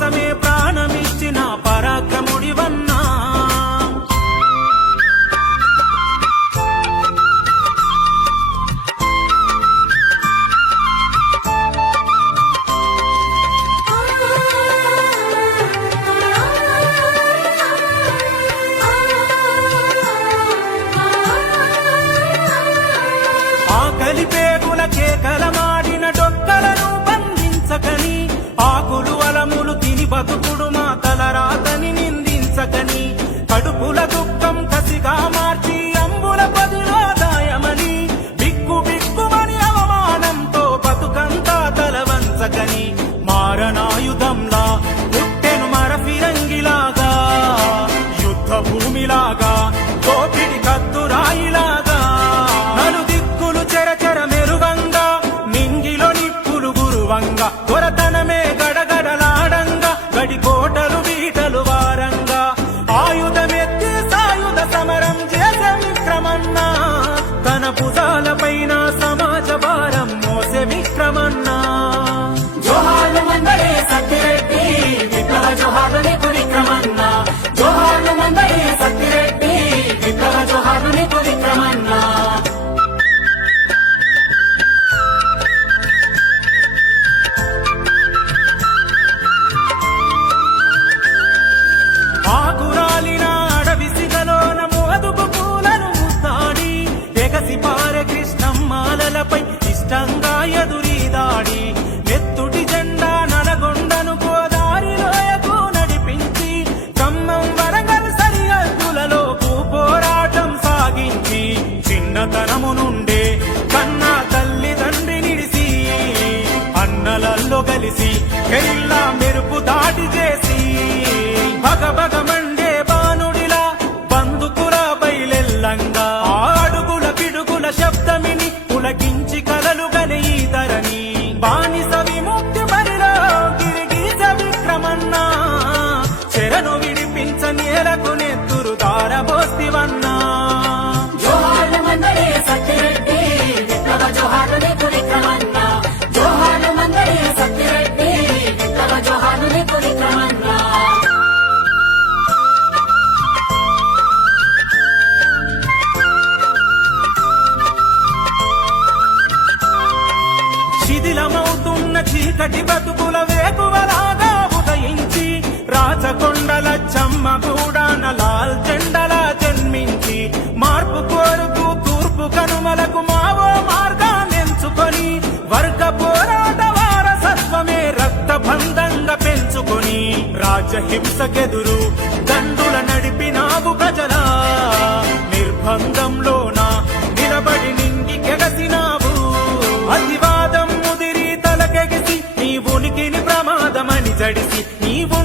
కోసమే ప్రాణమిచ్చిన పరాక్రముడివన్నా. ఆకలి పేగుల కేకలమా అప్పుల దుఃఖం కసిగా మార్చి అంబుల పదులో దాయమని బిక్కు బిక్కుమని అవమానంతో బతుకంతా తలవంచకని మారణాయుధంలా పుట్టెను మరఫిరంగిలాగా యుద్ధ భూమిలాగా కోపిడి కత్తురాయిలాగా. నలు దిక్కులు చెరచెర మెరువంగా చిన్నతనము నుండే కన్న తల్లి తండ్రి నిడిసి అన్నలల్లో కలిసి గెరిల్లా మెరుపు దాటి చేసి భగభగ రాచకొండల చమ్మ గూడాన లాల్ జెండలా జన్మించి మార్పు కోరుకు తూర్పు కనుమలకు మావో మార్గాన్నెంచుకొని వర్గ పోరాట వారసత్వమే రక్త బంధంగా పెంచుకొని రాజహింసకెదురు దండుల నడిపినావు ప్రజలా. నిర్బంధంలోన నిలబడి నింగి గెగసినావు అతివాదం ముదిరి తలకెగిసి నీ ఉనికిని ప్రమాదమని జడిసి నీవు